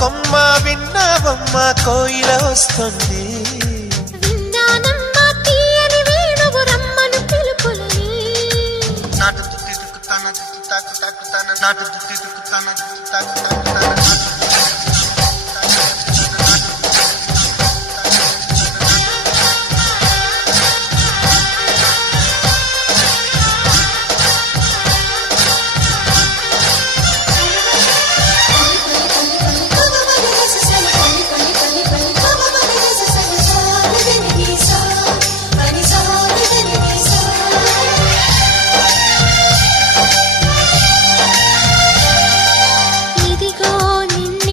కొమ్మ విన్నావమ్మ కోయిల వస్తుంది. విన్నానమ్మ తీయని వేణువు రమ్మను పిలుపులని. నాటు తుత్తి తుక్కుతాన తాకు తాకుతాన నాటు తుత్తి